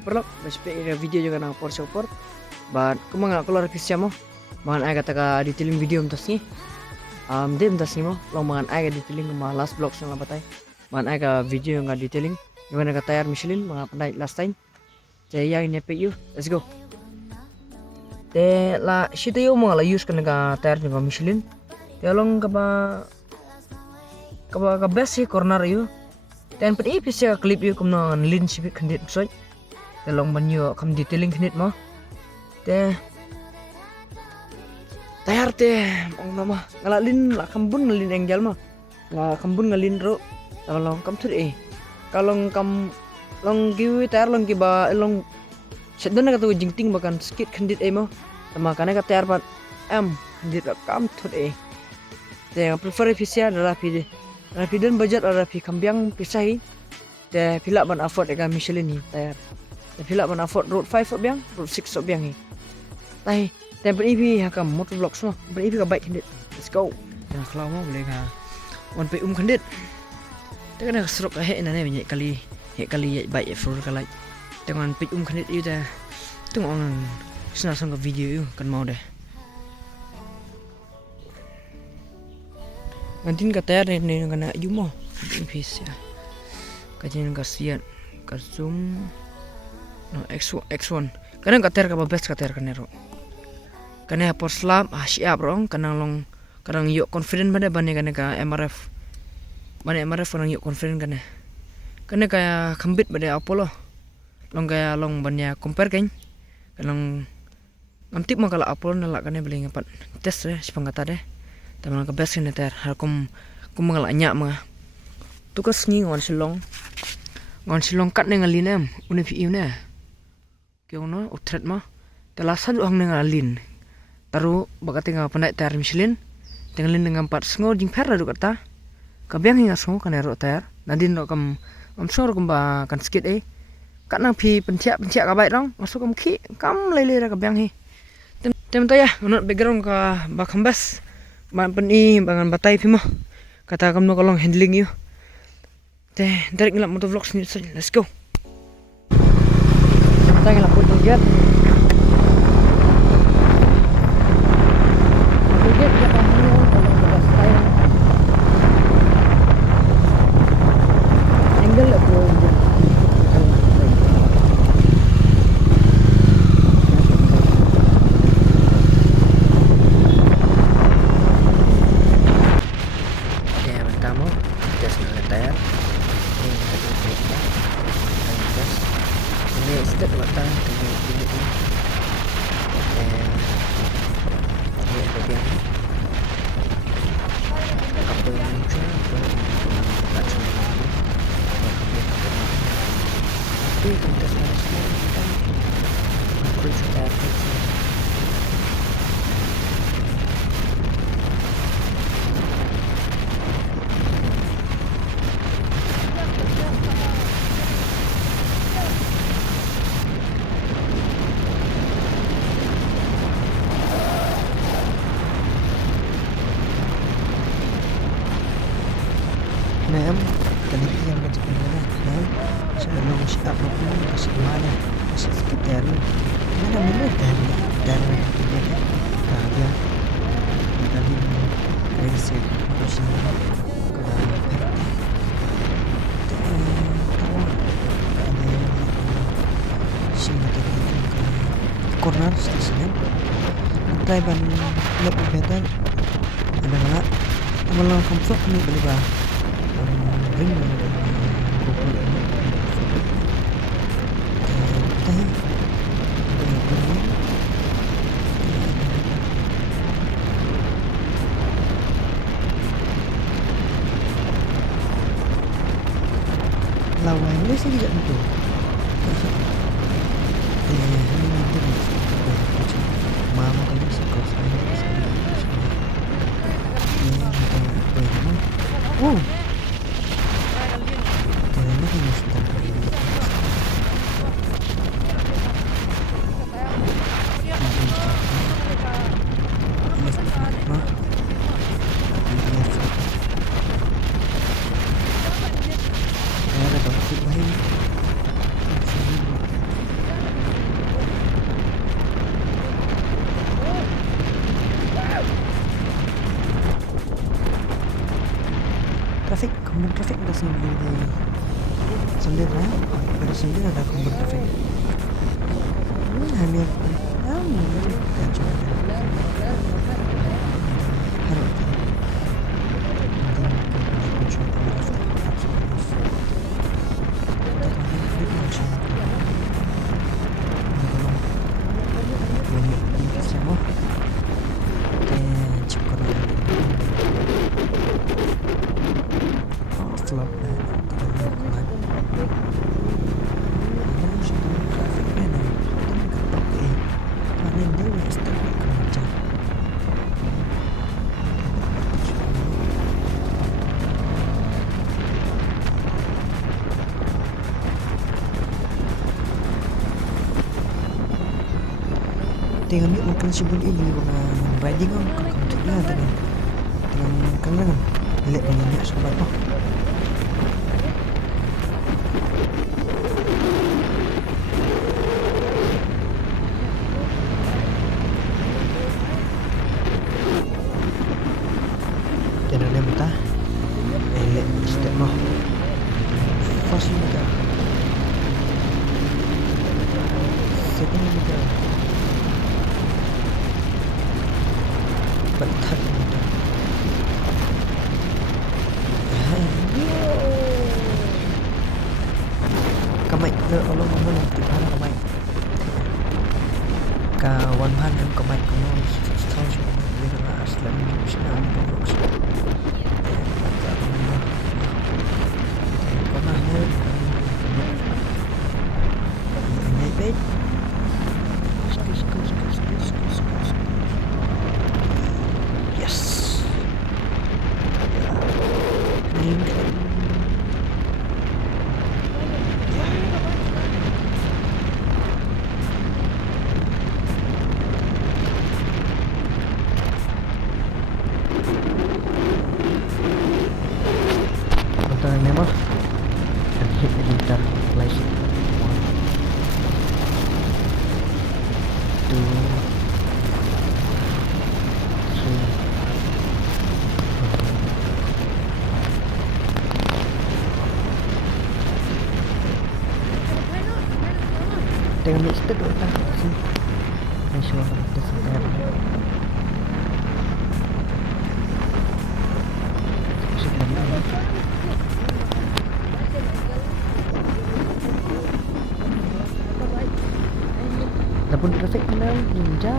perlok video juga nang por support ban kumang keluar kisah mo mangan ay kata detailing video mtasni dem mtasni mo long mangan ay detailing ma last vlog sa batay mangan ay ka video nga detailing yung nga tayar Michelin mga panay last time jaya ini PU let's go te la shita yo mga la use ka naga tayar nga Michelin te long ka best corner yo dan pun ipis ya clip yo kum na lin sibik kandit soy te long banyo kam detailing kandit mo te tayar te ang nama ngalalin la kambun ngalin engjal mah la kambun ngalin ro kalau kam tur kalau kam long giwi tayar long kiba long sedon na katu jingting bakan skit kandit mo tama kana ka tayar pat kandit kam tur te prefer fisia rapi dan budget rapi kambiang pisai te pila ban afford ega Michelin ni tayar te pila ban afford road 5 obyang road 6 obyang ni tai tempat ini hakam motor vlog semua tempat ini ka bike kandit let's go yang kalau mau boleh ka on pe kandit te kana serok ka he na ne banyak kali bike full kali dengan pe kandit itu ta tunggu on sena sang video kan mau deh nanti kata ya nih kena jumo impis ya kajian kasihan ka zoom no x1 kadang kater ka best kater kanero kana por slam siap rong kanang yuk confident bane kana ka MRF orang yuk confident kana kaya kambit bade Apollo long kaya long banya compare kan kanang ngamtip makala Apollo nala kana beli ngapat tes sepangkata deh teman ka best ni ter har kum mangala nya ma tukas ngi ngon silong kat nang alin uni fi ne kyo no utret ma telasan uang nang alin taru bakati nga pandai ter Michelin tengalin dengan 4 sngo jing per adu kata kabyang hinga sngo kan ero ter nadin no kam sngo kum ba kan skit kat nang pi penciak ka bai rong masuk kam lele ra kabyang hi tem ta ya unot background ka ba kambas man peni bangan batai pimo kata kamu kolong handling you teh direct ngelap motor vlog sini let's go kita ngelap foto jet ya kamu kalau style angle aku Ma'am, kanina yang kecil mana? Saya long siap pun kasih mana? Kasih sekitar ni. Mana mana dan dia tadi kerja masih corner station nanti ban lebih better ada nggak malah comfort ni boleh bah ring kumpul ini lawannya sih tidak betul mama kan bisa kos kayaknya ini sudah ada traffic, kemudian traffic ada sendiri ada sendiri ada kemudian traffic hanya kita coba harus dengan ni mungkin si bun ini dengan riding on ke kampungnya dengan kangen lihat minyak sebab apa dan ada mentah lihat step noh fast muda second muda Bentar muda kamay le Allah mo lang tipan kamay kawan han yang kamay ko no style siya dito na aslan siya ang box memang dan hit gitar classic 1 2 3 dengan mix tu tak sih masuk ke sekitar Adapun traffic na ninja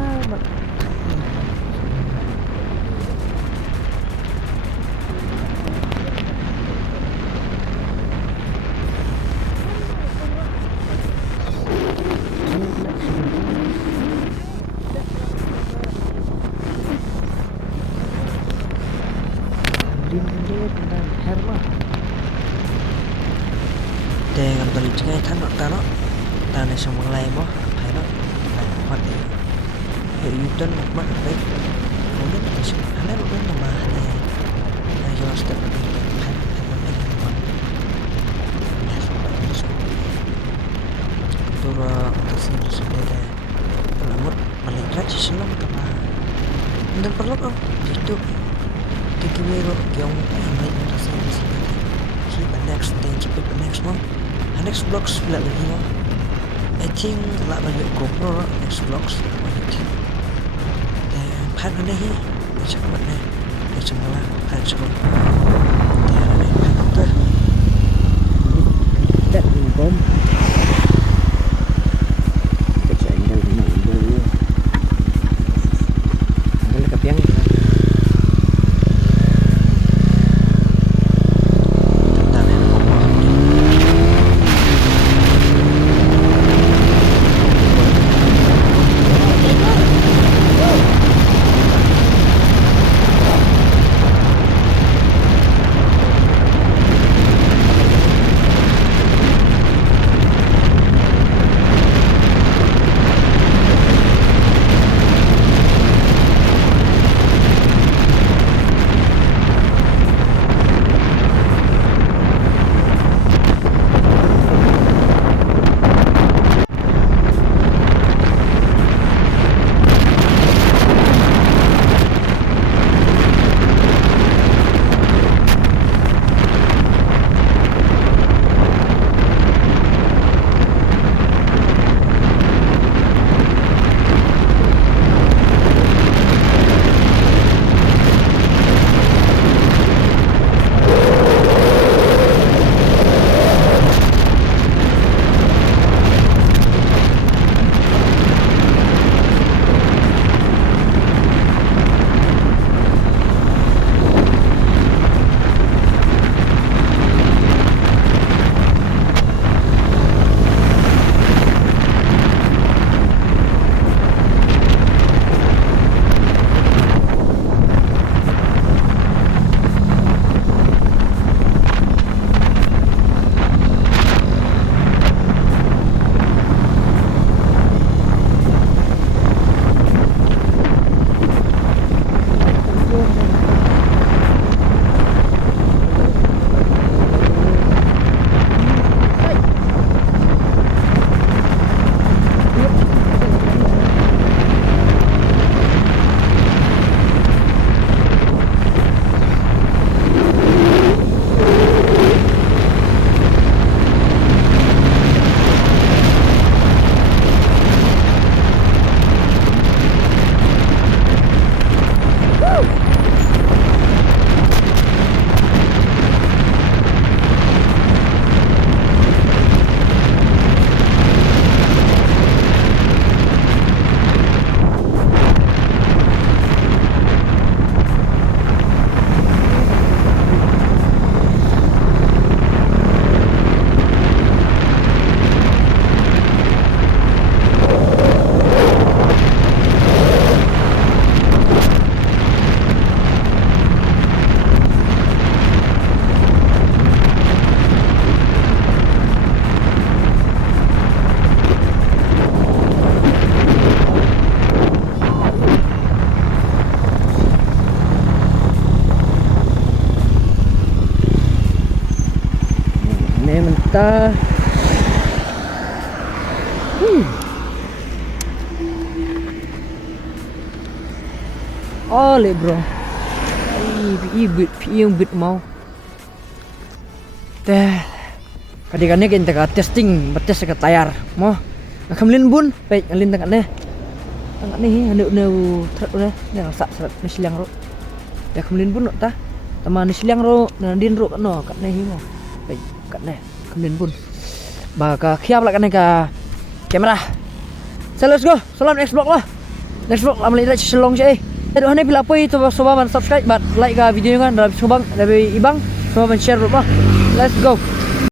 dengan balik ngay thang nọ ta này xong bằng lay bó phải đó mặt thì hiệu tân một mặt đấy không biết là sự hắn ấy bên mà này là do step hay vấn đề mà tôi xin đây là một mà lại rất chỉ lắm mà dan perlu kan itu tiga yang lain rasa di sini kita next stage kita next one next blocks bila lagi no I think lah banyak GoPro next blocks banyak dan pan ada hi macam mana macam mana pan seru dan ada pan tu tak bom Ini mentah. Oleh bro. Yung bit mau. Teh. Kadikannya kita testing, betes ke tayar. Mau kamlin bun, baik alin tengah nih. Tengah nih, anu truk udah, nih sak serat nih silang ro. Ya kamlin bun ta. Tama nih silang ro, nandin ro no kat nih mau. Baik kat nih kamlin bun. Baka khiap lah kan nih ka kamera. So let's go. Salam next vlog lah. Next vlog lah melihat selong sih. Aduh nih bila apa itu sobat subscribe, like ka video kan dalam subang dari ibang, sobat share lah. Let's go.